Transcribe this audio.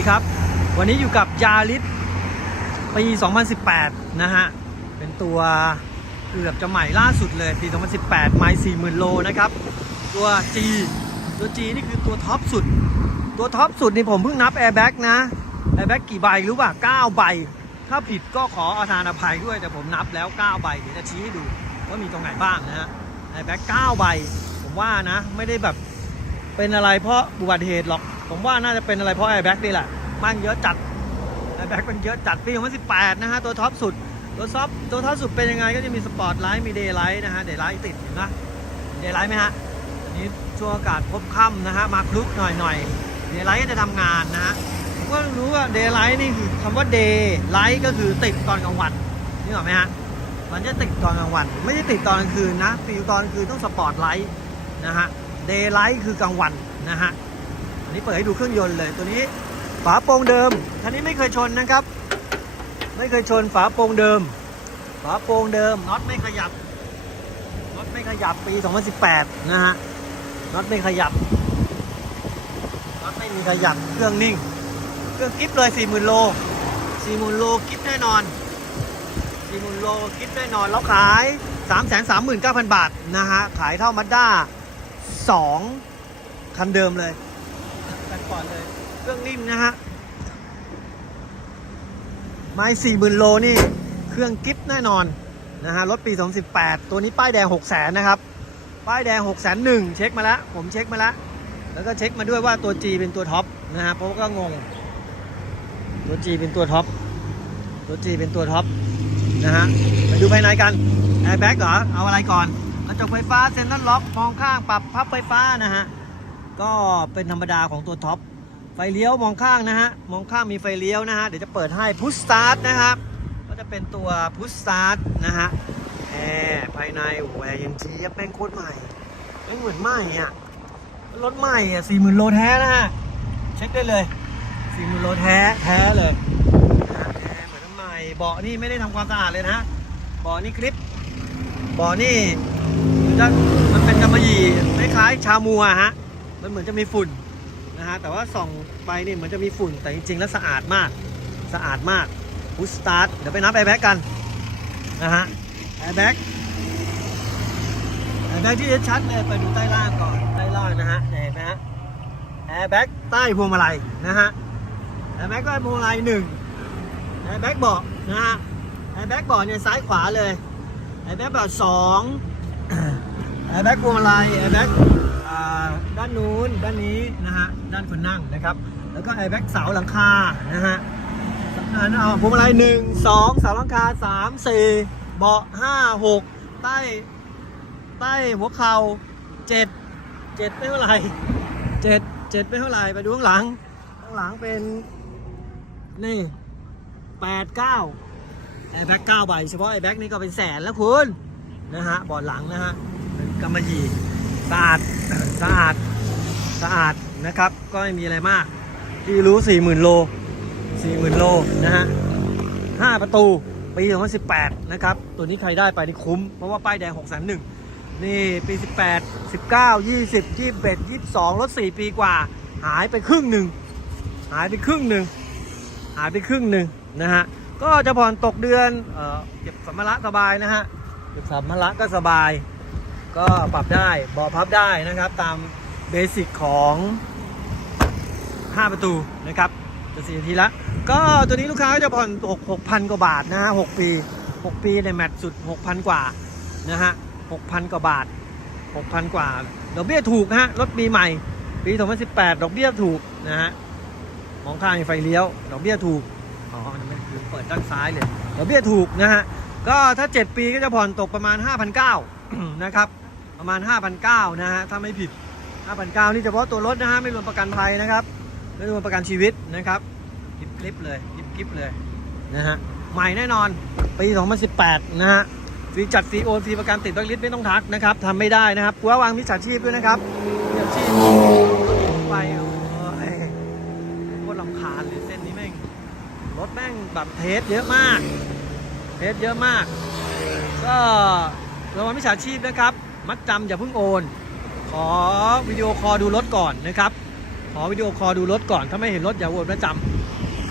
ดีครับ วันนี้อยู่กับยาริสปี 2018 นะฮะ เป็นตัวเกือบจะใหม่ล่าสุดเลย ปี 2018 ไมล์40,000 โลนะครับ ตัว G ตัว G นี่คือตัวท็อปสุด ตัวท็อปสุดนี่ผมเพิ่งนับแอร์แบ็กนะ แอร์แบ็กกี่ใบรู้ป่ะ 9 ใบ ถ้าผิดก็ขออาทานอภัยด้วย แต่ผมนับแล้ว 9 ใบ เดี๋ยวจะชี้ให้ดูว่ามีตรงไหนบ้างนะฮะ แอร์แบ็ก9ใบ ผมว่านะ ไม่ได้แบบเป็นอะไรเพราะอุบัติเหตุหรอก ผมว่าน่าจะเป็นอะไรเพราะแอร์แบ็กนี่แหละมันเยอะจัดแอร์แบ็กมันเยอะจัดปี2018 นะฮะ ตัวท็อปสุด ตัวท็อปตัวท็อปสุดเป็นยังไงก็จะมีสปอร์ตไลท์มีเดย์ไลท์นะฮะเดย์ไลท์ติดเห็นไหมเดย์ไลท์ไหมฮะอันนี้ช่วงอากาศพบค่ำนะฮะมาคลุกหน่อยหน่อยเดย์ไลท์ก็จะทำงานนะฮะผมก็รู้ว่าเดย์ไลท์นี่คือคำว่าเดย์ไลท์ก็คือติดตอนกลางวันนี่หรอไหมฮะมันจะติดตอนกลางวัน ไม่ได้ติดตอนกลางคืนนะฟิลตอนกลางคืนต้องสปอร์ตไลท์นะฮะเดย์ไลท์คือกลางวันนะฮะ อันนี้เปิดให้ดูเครื่องยนต์เลยตัวนี้ฝาโปร่งเดิมคันนี้ไม่เคยชนนะครับ ไม่เคยชนฝาโปร่งเดิม ฝาโปร่งเดิมน็อตไม่ขยับน็อตไม่ขยับปี 2018 นะฮะน็อตไม่ขยับน็อตไม่มีขยับเครื่องนิ่ง เครื่องกิฟเลย 40,000 โล 40,000 โลกิฟแน่นอน 40,000 โลกิฟแน่นอนแล้วขาย 339,000 บาทนะฮะขายเท่ามาด้า2คันเดิมเลย กันก่อนเลย เครื่องนิ่มนะฮะ ไม้สี่หมื่นโลนี่ เครื่องกิฟแน่นอนนะฮะ รถปี 2018 ตัวนี้ป้ายแดง 6 0 0 0 0นะครับ ป้ายแดง6 0 0 0 0เช็คมาแล้ว ผมเช็คมาแล้ว แล้วก็เช็คมาด้วยว่าตัว G เป็นตัวท็อปนะฮะ เพราะก็งง ตัว G เป็นตัวท็อป ตัว G เป็นตัวท็อปนะฮะ ไปดูภายในกัน แอร์แบ็กเหรอ เอาอะไรก่อนกระจกไฟฟ้าเซ็นทรัลล็อก มองข้าง ปรับพับไฟฟ้านะฮะ ก็เป็นธรรมดาของตัวท็อป ไฟเลี้ยวมองข้างนะฮะ มองข้างมีไฟเลี้ยวนะฮะ เดี๋ยวจะเปิดให้พุชสตาร์ทนะครับ ก็จะเป็นตัวพุชสตาร์ทนะฮะแอร์ภายในโอ้โหแอร์เย็นเจี๊ยบแม่งโคตรใหม่แม่เหมือนใหม่อะ รถใหม่อะสี่หมื่นโลแท้นะฮะ เช็คได้เลยสี่หมื่นโลแท้แท้เลยนะฮะแท้เหมือนใหม่ เบาะนี่ไม่ได้ทำความสะอาดเลยนะเบาะนี่คลิปเบาะนี่มันจะมันเป็นกำมะหยี่คล้ายๆชามัวฮะ มันเหมือนจะมีฝุ่นนะฮะ แต่ว่าส่องไปนี่เหมือนจะมีฝุ่น แต่จริง ๆ แล้วสะอาดมาก สะอาดมากพุชสตาร์ท เดี๋ยวไปนับแอร์แบ็กกันนะฮะ แอร์แบ็กแอร์แบ็กที่ชัดเลยไปดูใต้ล่างก่อน ใต้ล่างนะฮะ เห็นไหมฮะ แอร์แบ็กใต้พวงมาลัยนะฮะ แอร์แบ็กใต้พวงมาลัยหนึ่งแอร์แบ็กเบาะนะฮะ แอร์แบ็กเบาะเนี่ยซ้ายขวาเลย แอร์แบ็กเบาะสองแอร์แบ็กพวงมาลัย แอร์แบ็ก ด้านนู้นด้านนี้นะฮะด้านคนนั่งนะครับ แล้วก็แอร์แบ็กเสาหลังคานะฮะอ่าเอาพวงมาลัยหนึ่งสองเสาหลังคาสามสี่เบาะห้าหกใต้ใต้หัวเข่าเจ็ดเจ็ดไม่เท่าไหร่เจ็ดเจ็ดไม่เท่าไหร่ไปดูข้างหลังข้างหลังเป็นนี่แปดเก้าแอร์แบ็กเก้าใบเฉพาะแอร์แบ็กนี่ก็เป็นแสนแล้วคุณนะฮะบอดหลังนะฮะกำมะหยี่ สะอาดสะอาดสะอาดนะครับ ก็ไม่มีอะไรมาก ที่รู้ 40,000 โล 40,000 โลนะฮะ5ประตูปี2018 นะครับ ตัวนี้ใครได้ไปนี่คุ้ม เพราะว่าป้ายแดง6 0 0 0นี่ปี 18 19 20 21 22 รถ 4 ปีกว่า หายไปครึ่งหนึ่ง หายไปครึ่งหนึ่ง หายไปครึ่งหนึ่งนะฮะ ก็จะผ่อนตกเดือนเออเก็บสัมภาระสบายนะฮะ เก็บสัมภาระก็สบาย ก็ปรับได้บาะพับได้นะครับตามเบสิกของ 5 ประตูนะครับจะสี่นาทีละ ก็ตัวนี้ลูกค้าจะผ่อนตก6,000 กว่าบาทนะฮะ6ปี 6 ปีในยแมตช์สุด 6,000 กว่านะฮะ6,000 กว่าบาท 6,000 กว่าดอกเบี้ยถูกนะฮะรถปีใหม่ ปี 2018 ดอกเบี้ยถูกนะฮะมองข้างไฟเลี้ยวดอกเบี้ยถูกอ๋อมันเปิดด้านซ้ายเลยดอกเบี้ยถูกนะฮะก็ถ้า 7 ปีก็จะผ่อนตกประมาณ 5,900นะครับ ประมาณ 5,900นะฮะถ้าไม่ผิด 5,900นี่เฉพาะตัวรถนะฮะไม่รวมประกันภัยนะครับ ไม่รวมประกันชีวิตนะครับคลิปคลิปเลยคลิปคลิปเลยนะฮะใหม่แน่นอนปี 2018 นะฮะฟรีจัดฟรีโอนฟรีประกันติดแบล็คลิสต์ไม่ต้องทักนะครับทำไม่ได้นะครับกลัววางมิจฉาชีพด้วยนะครับมิจฉาชีพไปเอาเอ้ยโคตรลำคาญเลยเส้นนี้แม่งรถแม่งแบบเทสเยอะมาก เทสเยอะมาก ก็ระวังมิจฉาชีพนะครับ มัดจำอย่าเพิ่งโอน ขอวิดีโอคอลดูรถก่อนนะครับ ขอวิดีโอคอลดูรถก่อน ถ้าไม่เห็นรถอย่าโอนมัดจ